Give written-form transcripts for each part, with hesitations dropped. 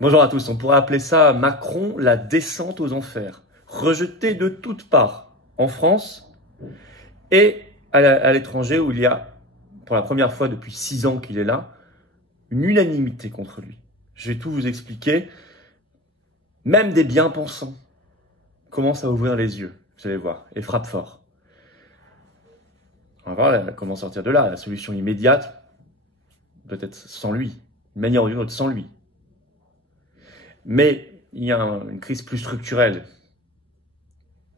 Bonjour à tous, on pourrait appeler ça Macron la descente aux enfers. Rejeté de toutes parts, en France et à l'étranger où il y a, pour la première fois depuis 6 ans qu'il est là, une unanimité contre lui. Je vais tout vous expliquer. Même des bien-pensants commencent à ouvrir les yeux, vous allez voir, et frappent fort. On va voir comment sortir de là. La solution immédiate doit être sans lui, une manière ou d'une autre sans lui. Mais il y a une crise plus structurelle,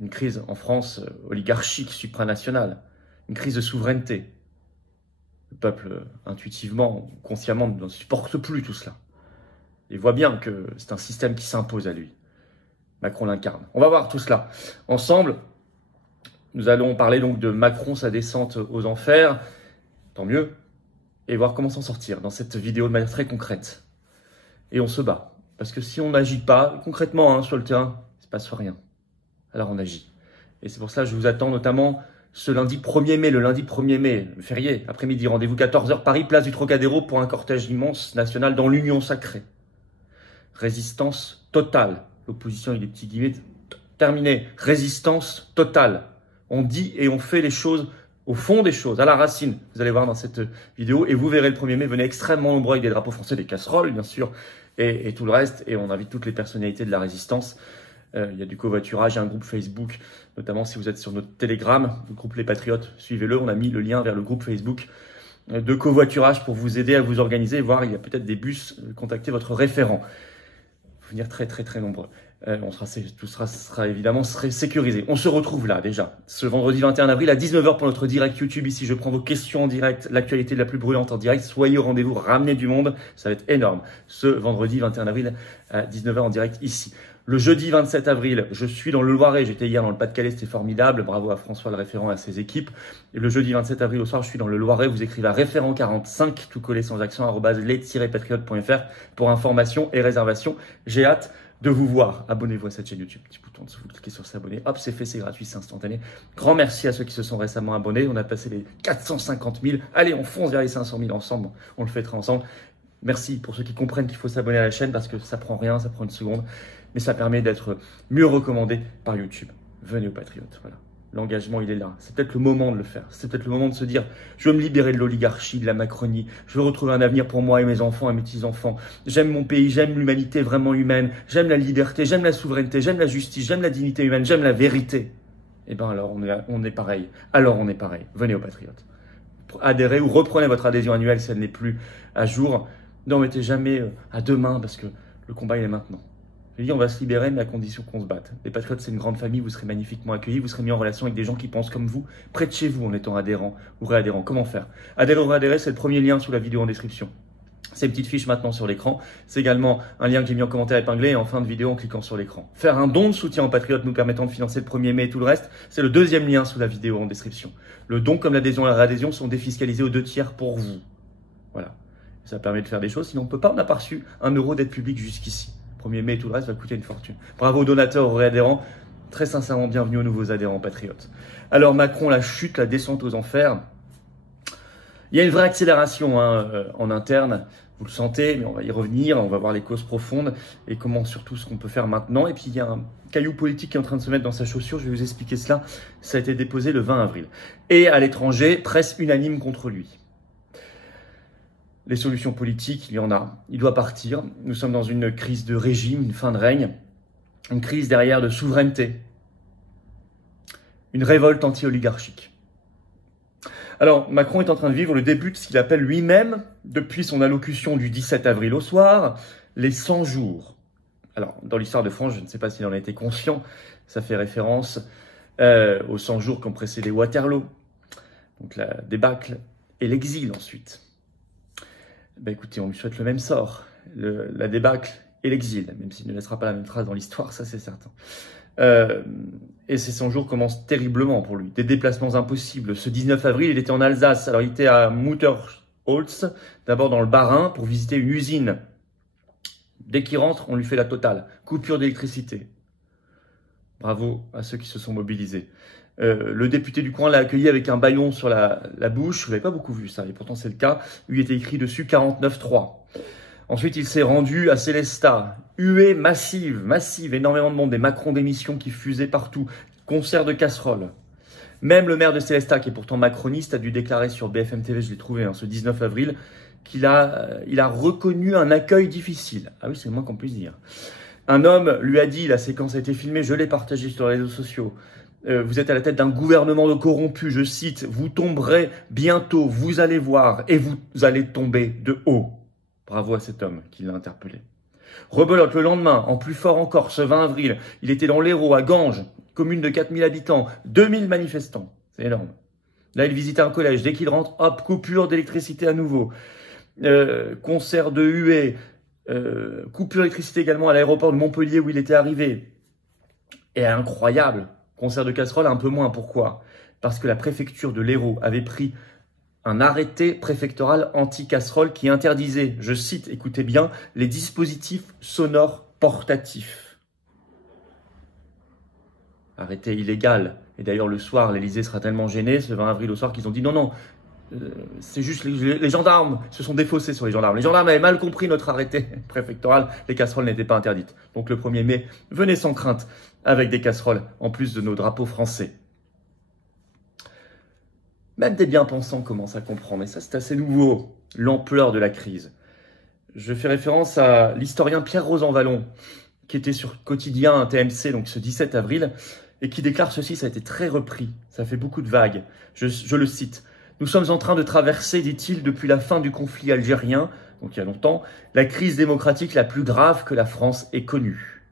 une crise en France oligarchique, supranationale, une crise de souveraineté. Le peuple, intuitivement, consciemment, ne supporte plus tout cela. Il voit bien que c'est un système qui s'impose à lui. Macron l'incarne. On va voir tout cela ensemble. Nous allons parler donc de Macron, sa descente aux enfers, tant mieux, et voir comment s'en sortir dans cette vidéo de manière très concrète. Et on se bat. Parce que si on n'agit pas, concrètement, sur le terrain, il ne se passe rien. Alors on agit. Et c'est pour ça que je vous attends notamment ce lundi 1er mai, le lundi 1er mai, le férié, après-midi, rendez-vous 14h Paris, place du Trocadéro pour un cortège immense national dans l'union sacrée. Résistance totale. L'opposition, il est petits guillemets, terminé. Résistance totale. On dit et on fait les choses au fond des choses, à la racine. Vous allez voir dans cette vidéo et vous verrez le 1er mai, venez extrêmement nombreux avec des drapeaux français, des casseroles bien sûr, et tout le reste. Et on invite toutes les personnalités de la résistance. Il y a du covoiturage, il y a un groupe Facebook, notamment si vous êtes sur notre Telegram, le groupe Les Patriotes, suivez-le. On a mis le lien vers le groupe Facebook de covoiturage pour vous aider à vous organiser, voir il y a peut-être des bus, contactez votre référent. Il faut venir très nombreux. Tout sera évidemment sécurisé. On se retrouve là déjà, ce vendredi 21 avril à 19h pour notre direct YouTube. Ici, je prends vos questions en direct, l'actualité la plus brûlante en direct. Soyez au rendez-vous, ramenez du monde, ça va être énorme. Ce vendredi 21 avril à 19h en direct ici. Le jeudi 27 avril, je suis dans le Loiret. J'étais hier dans le Pas-de-Calais, c'était formidable. Bravo à François le référent et à ses équipes. Et le jeudi 27 avril au soir, je suis dans le Loiret. Vous écrivez à référent45, tout collé sans accent, @les-patriotes.fr pour information et réservation. J'ai hâte de vous voir. Abonnez-vous à cette chaîne YouTube. Petit bouton en dessous, vous cliquez sur s'abonner. Hop, c'est fait, c'est gratuit, c'est instantané. Grand merci à ceux qui se sont récemment abonnés. On a passé les 450 000. Allez, on fonce vers les 500 000 ensemble. On le fêtera ensemble. Merci pour ceux qui comprennent qu'il faut s'abonner à la chaîne parce que ça prend rien, ça prend une seconde. Mais ça permet d'être mieux recommandé par YouTube. Venez aux Patriotes, voilà. L'engagement, il est là. C'est peut-être le moment de le faire. C'est peut-être le moment de se dire, je veux me libérer de l'oligarchie, de la Macronie. Je veux retrouver un avenir pour moi et mes enfants et mes petits-enfants. J'aime mon pays, j'aime l'humanité vraiment humaine. J'aime la liberté, j'aime la souveraineté, j'aime la justice, j'aime la dignité humaine, j'aime la vérité. Eh bien alors, on est pareil. Alors, on est pareil. Venez aux Patriotes. Adhérez ou reprenez votre adhésion annuelle si elle n'est plus à jour. N'en mettez jamais à demain parce que le combat, il est maintenant. Je dis, on va se libérer, mais à condition qu'on se batte. Les Patriotes, c'est une grande famille, vous serez magnifiquement accueillis, vous serez mis en relation avec des gens qui pensent comme vous, près de chez vous, en étant adhérent ou réadhérent. Comment faire? Adhérer ou réadhérer, c'est le premier lien sous la vidéo en description. C'est une petite fiche maintenant sur l'écran. C'est également un lien que j'ai mis en commentaire épinglé et en fin de vidéo en cliquant sur l'écran. Faire un don de soutien aux Patriotes nous permettant de financer le 1er mai et tout le reste, c'est le deuxième lien sous la vidéo en description. Le don comme l'adhésion et la réadhésion sont défiscalisés aux 2/3 pour vous. Voilà. Ça permet de faire des choses, sinon on ne peut pas, on n'a pas reçu 1 euro d'aide publique jusqu'ici. 1er mai et tout le reste va coûter une fortune. Bravo aux donateurs, aux réadhérents. Très sincèrement, bienvenue aux nouveaux adhérents patriotes. Alors Macron, la chute, la descente aux enfers. Il y a une vraie accélération en interne, vous le sentez, mais on va y revenir, on va voir les causes profondes et comment surtout ce qu'on peut faire maintenant. Et puis il y a un caillou politique qui est en train de se mettre dans sa chaussure, je vais vous expliquer cela. Ça a été déposé le 20 avril. Et à l'étranger, presse unanime contre lui. Les solutions politiques, il y en a. Il doit partir. Nous sommes dans une crise de régime, une fin de règne, une crise derrière de souveraineté, une révolte anti-oligarchique. Alors, Macron est en train de vivre le début de ce qu'il appelle lui-même, depuis son allocution du 17 avril au soir, les 100 jours. Alors, dans l'histoire de France, je ne sais pas s'il en a été conscient, ça fait référence aux 100 jours qui ont précédé Waterloo, donc la débâcle et l'exil ensuite. Ben écoutez, on lui souhaite le même sort, la débâcle et l'exil, même s'il ne laissera pas la même trace dans l'histoire, ça c'est certain. Et ces 100 jours commencent terriblement pour lui. Des déplacements impossibles. Ce 19 avril, il était en Alsace. Alors il était à Mutterholz, d'abord dans le Bas-Rhin, pour visiter une usine. Dès qu'il rentre, on lui fait la totale. Coupure d'électricité. Bravo à ceux qui se sont mobilisés. Le député du coin l'a accueilli avec un bâillon sur la bouche. Vous n'avez pas beaucoup vu ça, et pourtant c'est le cas. Il était écrit dessus 49.3. Ensuite, il s'est rendu à Sélestat. Huée massive, énormément de monde, des Macron d'émissions qui fusaient partout, concert de casseroles. Même le maire de Sélestat, qui est pourtant macroniste, a dû déclarer sur BFM TV, je l'ai trouvé, ce 19 avril, il a reconnu un accueil difficile. Ah oui, c'est le moins qu'on puisse dire. Un homme lui a dit, la séquence a été filmée, je l'ai partagée sur les réseaux sociaux, vous êtes à la tête d'un gouvernement de corrompus, je cite, vous tomberez bientôt, vous allez voir, et vous allez tomber de haut. Bravo à cet homme qui l'a interpellé. Rebelote, le lendemain, en plus fort encore, ce 20 avril, il était dans l'Hérault, à Ganges, commune de 4000 habitants, 2000 manifestants, c'est énorme. Là, il visitait un collège, dès qu'il rentre, hop, coupure d'électricité à nouveau. Concert de huée, coupure d'électricité également à l'aéroport de Montpellier où il était arrivé. Et incroyable, concert de casserole un peu moins, pourquoi? Parce que la préfecture de l'Hérault avait pris un arrêté préfectoral anti-casserole qui interdisait, je cite, écoutez bien, les dispositifs sonores portatifs. Arrêté illégal. Et d'ailleurs, le soir, l'Élysée sera tellement gêné, ce 20 avril au soir, qu'ils ont dit non, c'est juste les gendarmes se sont défaussés sur les gendarmes. Les gendarmes avaient mal compris notre arrêté préfectoral, les casseroles n'étaient pas interdites. Donc le 1er mai, venez sans crainte avec des casseroles, en plus de nos drapeaux français. Même des bien-pensants commencent à comprendre, et ça c'est assez nouveau, l'ampleur de la crise. Je fais référence à l'historien Pierre Rosanvallon, qui était sur Quotidien TMC, donc ce 17 avril, et qui déclare ceci, ça a été très repris, ça fait beaucoup de vagues. Je le cite. « Nous sommes en train de traverser, dit-il, depuis la fin du conflit algérien, donc il y a longtemps, la crise démocratique la plus grave que la France ait connue. »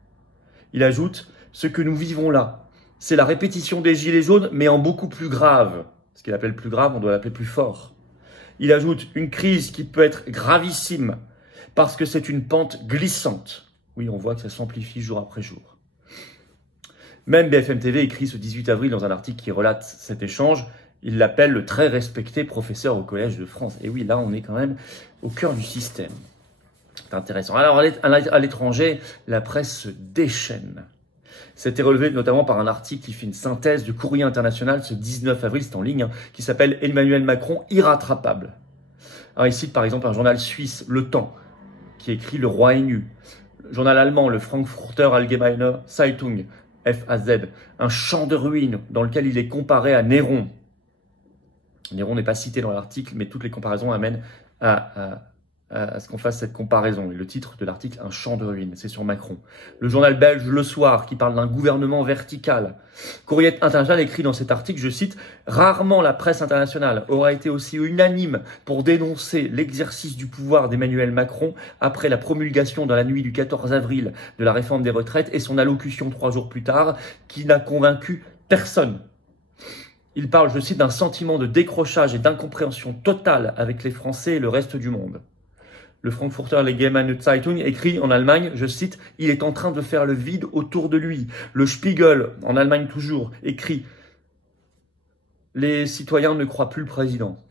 Il ajoute « Ce que nous vivons là, c'est la répétition des gilets jaunes, mais en beaucoup plus grave. » Ce qu'il appelle plus grave, on doit l'appeler plus fort. Il ajoute « Une crise qui peut être gravissime, parce que c'est une pente glissante. » Oui, on voit que ça s'amplifie jour après jour. Même BFM TV écrit ce 18 avril dans un article qui relate cet échange, il l'appelle le très respecté professeur au Collège de France. Et oui, là, on est quand même au cœur du système. C'est intéressant. Alors, à l'étranger, la presse se déchaîne. C'était relevé notamment par un article qui fait une synthèse du Courrier international ce 19 avril, c'est en ligne, qui s'appelle « Emmanuel Macron irrattrapable ». Alors, il cite par exemple un journal suisse, Le Temps, qui écrit « Le roi est nu ». Journal allemand, le Frankfurter Allgemeine Zeitung, FAZ, un champ de ruines dans lequel il est comparé à Néron. Néron n'est pas cité dans l'article, mais toutes les comparaisons amènent à ce qu'on fasse cette comparaison. Et le titre de l'article, un champ de ruines, c'est sur Macron. Le journal belge Le Soir, qui parle d'un gouvernement vertical. Courrier international écrit dans cet article, je cite, « Rarement la presse internationale aura été aussi unanime pour dénoncer l'exercice du pouvoir d'Emmanuel Macron après la promulgation dans la nuit du 14 avril de la réforme des retraites et son allocution 3 jours plus tard, qui n'a convaincu personne. » Il parle, je cite, d'un sentiment de décrochage et d'incompréhension totale avec les Français et le reste du monde. Le Frankfurter Allgemeine Zeitung écrit en Allemagne, je cite, « Il est en train de faire le vide autour de lui. » Le Spiegel, en Allemagne toujours, écrit, « Les citoyens ne croient plus le président.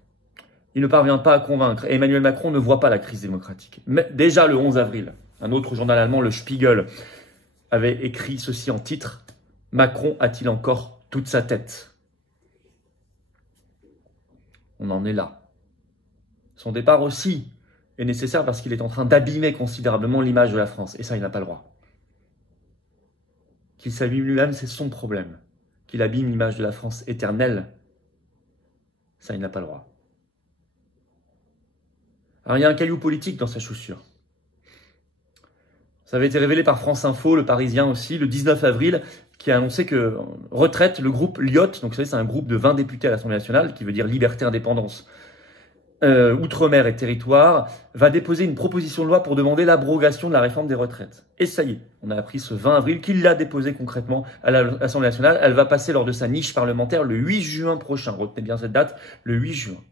Il ne parvient pas à convaincre. Et Emmanuel Macron ne voit pas la crise démocratique. » Mais déjà le 11 avril, un autre journal allemand, le Spiegel, avait écrit ceci en titre, « Macron a-t-il encore toute sa tête ?» On en est là. Son départ aussi est nécessaire parce qu'il est en train d'abîmer considérablement l'image de la France. Et ça, il n'a pas le droit. Qu'il s'abîme lui-même, c'est son problème. Qu'il abîme l'image de la France éternelle, ça, il n'a pas le droit. Alors, il y a un caillou politique dans sa chaussure. Ça avait été révélé par France Info, Le Parisien aussi, le 19 avril, qui a annoncé que retraite le groupe LIOT, donc vous savez, c'est un groupe de 20 députés à l'Assemblée nationale, qui veut dire Liberté, Indépendance, Outre-mer et Territoire, va déposer une proposition de loi pour demander l'abrogation de la réforme des retraites. Et ça y est, on a appris ce 20 avril qu'il l'a déposée concrètement à l'Assemblée nationale. Elle va passer lors de sa niche parlementaire le 8 juin prochain. Retenez bien cette date, le 8 juin.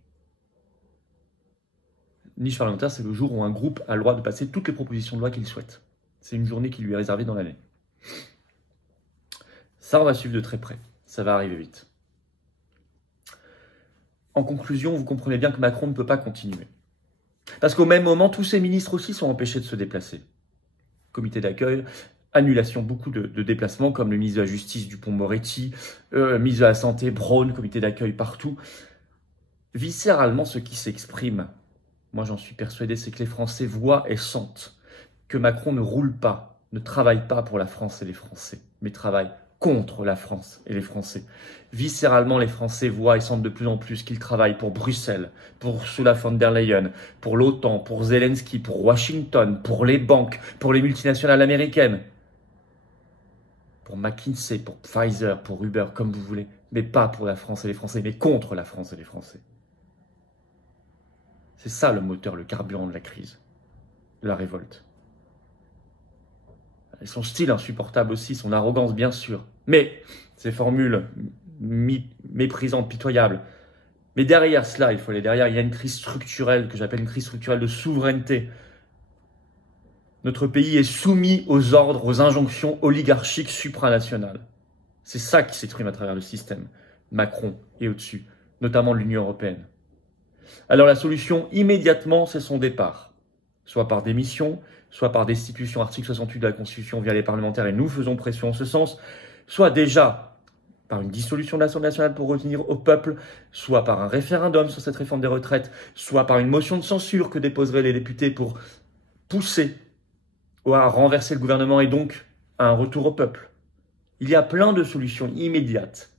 Niche parlementaire, c'est le jour où un groupe a le droit de passer toutes les propositions de loi qu'il souhaite. C'est une journée qui lui est réservée dans l'année. Ça, on va suivre de très près. Ça va arriver vite. En conclusion, vous comprenez bien que Macron ne peut pas continuer. Parce qu'au même moment, tous ses ministres aussi sont empêchés de se déplacer. Comité d'accueil, annulation, beaucoup de déplacements, comme le ministre de la Justice, Dupond-Moretti, ministre de la Santé, Braun, comité d'accueil partout. Viscéralement, ce qui s'exprime, moi j'en suis persuadé, c'est que les Français voient et sentent que Macron ne roule pas, ne travaille pas pour la France et les Français, mais travaille contre la France et les Français. Viscéralement, les Français voient et sentent de plus en plus qu'ils travaillent pour Bruxelles, pour Ursula von der Leyen, pour l'OTAN, pour Zelensky, pour Washington, pour les banques, pour les multinationales américaines, pour McKinsey, pour Pfizer, pour Uber, comme vous voulez, mais pas pour la France et les Français, mais contre la France et les Français. C'est ça le moteur, le carburant de la crise, de la révolte. Et son style insupportable aussi, son arrogance bien sûr, mais ses formules méprisantes, pitoyables. Mais derrière cela, il y a une crise structurelle que j'appelle une crise structurelle de souveraineté. Notre pays est soumis aux ordres, aux injonctions oligarchiques supranationales. C'est ça qui s'exprime à travers le système. Macron est au-dessus, notamment de l'Union européenne. Alors la solution, immédiatement, c'est son départ. Soit par démission, soit par destitution, article 68 de la Constitution via les parlementaires, et nous faisons pression en ce sens, soit déjà par une dissolution de l'Assemblée nationale pour retenir au peuple, soit par un référendum sur cette réforme des retraites, soit par une motion de censure que déposeraient les députés pour pousser à renverser le gouvernement et donc à un retour au peuple. Il y a plein de solutions immédiates.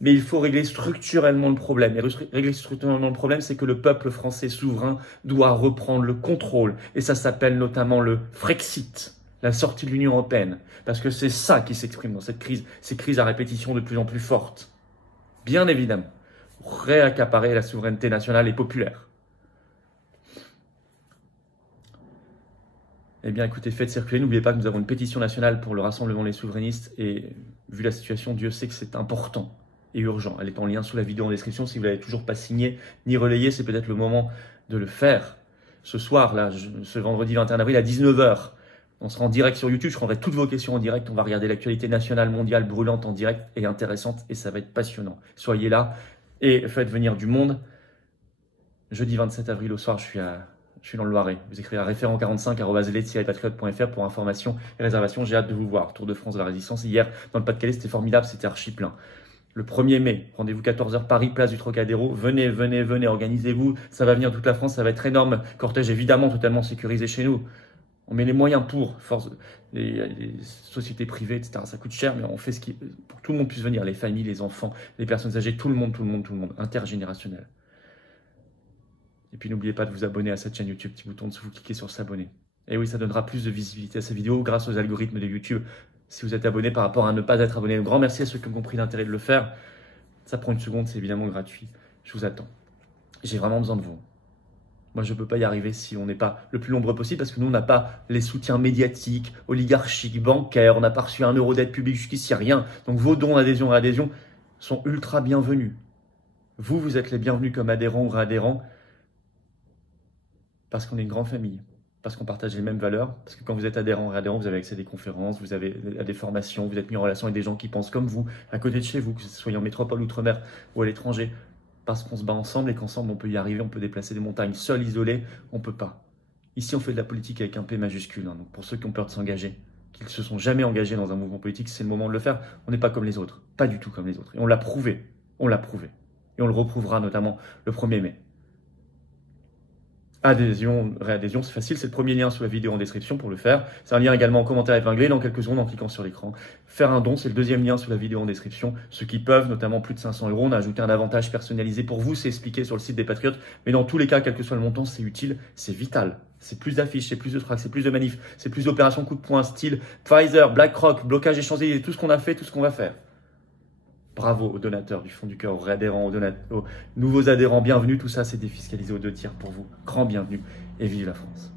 Mais il faut régler structurellement le problème. Et régler structurellement le problème, c'est que le peuple français souverain doit reprendre le contrôle. Et ça s'appelle notamment le Frexit, la sortie de l'Union européenne. Parce que c'est ça qui s'exprime dans cette crise, ces crises à répétition de plus en plus fortes. Bien évidemment, réaccaparer la souveraineté nationale et populaire. Eh bien, écoutez, faites circuler. N'oubliez pas que nous avons une pétition nationale pour le rassemblement des souverainistes. Et vu la situation, Dieu sait que c'est important et urgent. Elle est en lien sous la vidéo en description. Si vous ne l'avez toujours pas signé ni relayé, c'est peut-être le moment de le faire. Ce soir, là, ce vendredi 21 avril à 19 h, on sera en direct sur YouTube. Je prendrai toutes vos questions en direct. On va regarder l'actualité nationale, mondiale, brûlante en direct et intéressante. Et ça va être passionnant. Soyez là et faites venir du monde. Jeudi 27 avril au soir, je suis dans le Loiret. Vous écrivez à référent45@let's-patriote.fr pour information et réservation. J'ai hâte de vous voir. Tour de France de la Résistance. Hier, dans le Pas-de-Calais, c'était formidable. C'était archi plein. Le 1er mai, rendez-vous 14 h Paris, place du Trocadéro. Venez, organisez-vous. Ça va venir toute la France, ça va être énorme. Cortège évidemment totalement sécurisé chez nous. On met les moyens pour les sociétés privées, etc. Ça coûte cher, mais on fait pour que tout le monde puisse venir. Les familles, les enfants, les personnes âgées, tout le monde. Intergénérationnel. Et puis n'oubliez pas de vous abonner à cette chaîne YouTube, petit bouton dessous, vous cliquez sur s'abonner. Et oui, ça donnera plus de visibilité à ces vidéos grâce aux algorithmes de YouTube. Si vous êtes abonné par rapport à ne pas être abonné, un grand merci à ceux qui ont compris l'intérêt de le faire. Ça prend une seconde, c'est évidemment gratuit. Je vous attends. J'ai vraiment besoin de vous. Moi, je ne peux pas y arriver si on n'est pas le plus nombreux possible parce que nous, on n'a pas les soutiens médiatiques, oligarchiques, bancaires. On n'a pas reçu 1 euro d'aide publique jusqu'ici, rien. Donc vos dons, adhésions et adhésions sont ultra bienvenus. Vous êtes les bienvenus comme adhérents ou réadhérents parce qu'on est une grande famille. Parce qu'on partage les mêmes valeurs, parce que quand vous êtes adhérent ou réadhérent, vous avez accès à des conférences, vous avez à des formations, vous êtes mis en relation avec des gens qui pensent comme vous, à côté de chez vous, que ce soit en métropole, outre-mer ou à l'étranger, parce qu'on se bat ensemble et qu'ensemble on peut y arriver, on peut déplacer des montagnes. Seul, isolé, on ne peut pas. Ici, on fait de la politique avec un P majuscule, donc pour ceux qui ont peur de s'engager, qui ne se sont jamais engagés dans un mouvement politique, c'est le moment de le faire. On n'est pas comme les autres, pas du tout comme les autres. Et on l'a prouvé, Et on le reprouvera notamment le 1er mai. Adhésion, réadhésion, c'est facile, c'est le premier lien sous la vidéo en description pour le faire. C'est un lien également en commentaire épinglé dans quelques secondes en cliquant sur l'écran. Faire un don, c'est le deuxième lien sous la vidéo en description. Ceux qui peuvent, notamment plus de 500 €, on a ajouté un avantage personnalisé pour vous, c'est expliqué sur le site des Patriotes. Mais dans tous les cas, quel que soit le montant, c'est utile, c'est vital. C'est plus d'affiches, c'est plus de tracts, c'est plus de manifs, c'est plus d'opérations coup de poing, style Pfizer, BlackRock, blocage des Champs-Élysées, tout ce qu'on a fait, tout ce qu'on va faire. Bravo aux donateurs du fond du cœur, aux réadhérents, aux nouveaux adhérents, bienvenue. Tout ça, c'est défiscalisé aux 2 tiers pour vous. Grand bienvenue et vive la France.